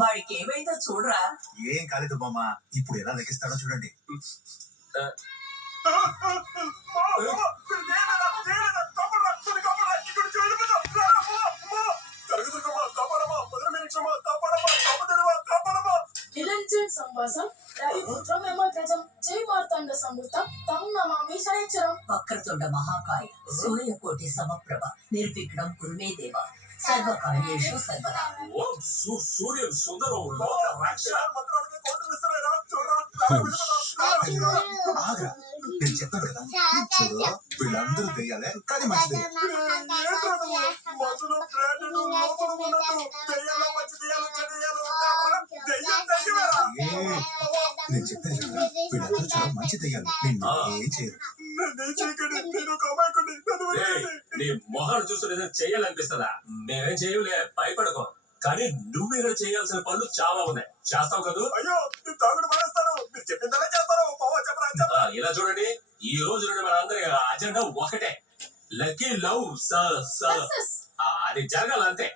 వాడికి ఏమైందో చూడరా. ఏం కాలేదు బామ్మ, ఇప్పుడు ఎలా లెక్కిస్తాడో చూడండి. నిరంజన్ సంవాసం రవిపుత్రం యమధ్వజం జై మార్తాండ సంభూతం తం నమామి శనిశ్చరం. వక్రతుండ మహాకాయ సూర్యకోటి సమప్రభ నిర్విఘ్నం కురుమే దేవ సర్వకార్యేషు సర్వదా. ఓం సూర్యుడు సుందరం లోక రక్ష. ఆగ్రా, నేను చెప్పాను కదా చూడు, వీళ్ళందరూ దెయ్యాలే కానీ మంచిది. నేను చెప్పాను కదా వీళ్ళందరూ చాలా మంచి దెయ్యాలు, నిన్ను ఏం చేయరు. నీ మొహాన్ని చూసి చెయ్యాలనిపిస్తుందా? మేమేం చేయలే, భయపడకో. కానీ నువ్వు ఇక్కడ చేయాల్సిన పనులు చాలా ఉన్నాయి. చేస్తావు కదా? అయ్యో తాగుడు మానేస్తాను, మీరు చెప్పిందలా చేస్తాను. ఇలా చూడండి, ఈ రోజు నుండి మన అందరి అజెండా ఒకటే, లక్కీ లవ్. అది జరగాలి అంతే.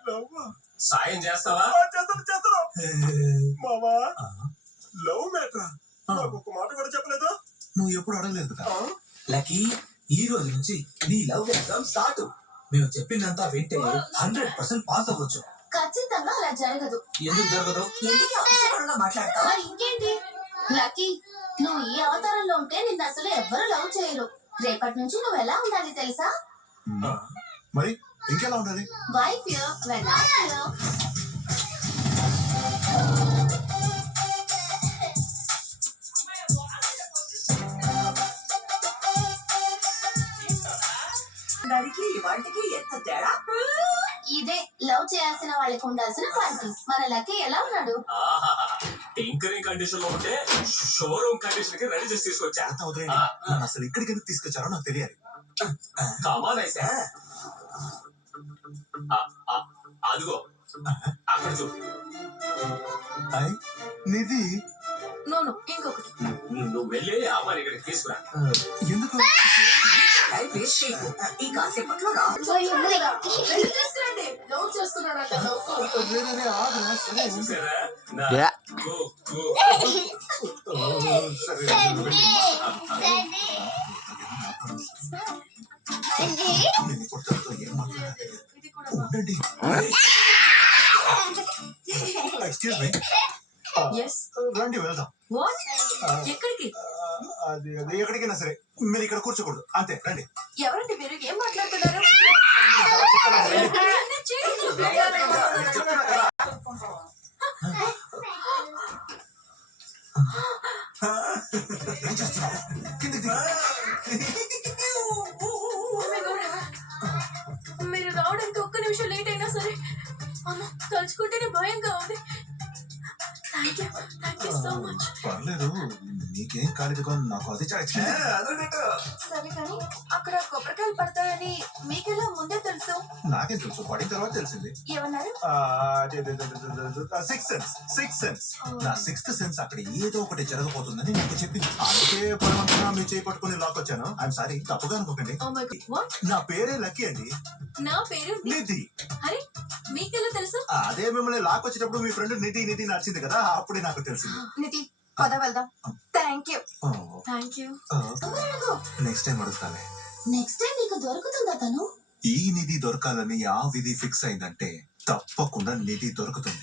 సాయం చేస్తావా? మామా లవ్ మ్యాటర్ ఒక మాట కూడా చెప్పలేదు. నువ్వు ఎప్పుడు అడగలేదు కదా. లక్కీ, ఈ రోజు నుంచి నీ లవ్ ఎగ్జామ్ స్టార్ట్. మేము చెప్పిందంతా వింటే 100% పాస్ అవ్వచ్చు. ఖచ్చితంగా అలా జరగదు. ఎందుకు జరగదు? ఎందుకు అవసరంగా మాట్లాడతావు? మరి ఇంకేంటి లక్కీ, నువ్వు ఈ అవతారంలో ఉంటే నిన్ను అసలు ఎవ్వరూ లవ్ చేయరు. రేపటి నుంచి నువ్వు ఎలా ఉండాలి తెలుసా? మరి ఇంకెలా ఉండాలి? వైఫ్ వెన్ ఐ దానికి వాటికి ఎంత తేడా. ఇదే లవ్ చేయాల్సిన వాళ్ళకి ఉండాల్సిన క్వాలిటీస్. మన లక్కీ ఎలా ఉన్నాడు? టింకరింగ్ కండిషన్ లో ఉంటే షోరూమ్ కండిషన్ కి రెడీ చేసి తీసుకొచ్చా. అంత వదిలేండి, నన్ను అసలు ఇక్కడికి ఎందుకు తీసుకొచ్చారో నాకు తెలియాలి. కమాన్ అయితే అదిగో అక్కడ చూడు. హాయ్ నిధి. నోను ఇంకొకటి. నువ్వు వెళ్ళి అమ్మాయి ఇక్కడికి తీసుకురా. ఎందుకు వేస్ట్ చేయకు, ఈ కాసేపట్లో రా. తీసుకురండి. లవ్ చేస్తున్నాడంట. చూసారా? ఏం మాట్లాడాలి? ఉండండి. ఎక్స్క్యూజ్ మీ, రండి వెళ్దాం. ఎక్కడికి? అది ఎక్కడికైనా సరే, మీరు ఇక్కడ కూర్చోకూడదు అంతే. రండి. ఎవరండి మీరు? ఏం మాట్లాడుతున్నారు? ఏం చేస్తున్నావు? కిందికి దిగు. మీరు రావడానికి ఒక్క నిమిషం లేట్ అయినా సరే అమ్మ తలుచుకుంటేనే భయంగా ఉంది. Thank you so much. పర్లేదు, నీకేం కాలేదు కానీ నాకు అది చాలా సరే కానీ అక్కడ కొబ్బరికాయలు పడతాయని మీకెలా ముందే తెలుసు? నాకేం తెలుసు, పడిన తర్వాత తెలిసింది. ఏమన్నారు? Sixth sense. నా సిక్స్త్ సెన్స్ అక్కడ ఏదో ఒకటి జరగబోతుందని నాకు చెప్పింది. అందుకే బలవంతంగా మీ చేయి పట్టుకుని లాక్కొచ్చాను. ఐఎమ్ సారీ, తప్పుగా అనుకోకండి. నా పేరే లక్కీ అండి. నా పేరు నిధి. అరే మీకెలా తెలుసు? అదే మిమ్మల్ని లాక్కొచ్చేటప్పుడు మీ ఫ్రెండ్ నిధి నిధి నడిచింది కదా, అప్పుడే నాకు తెలిసింది. నిధి పద వెళ్దాం. Thank you. నెక్స్ట్ టైం అడుగుతానే. నెక్స్ట్ టైం నీకు దొరుకుతుందా తను? ఈ నిధి దొరకాలని ఆ విధి ఫిక్స్ అయిందంటే తప్పకుండా నిధి దొరుకుతుంది.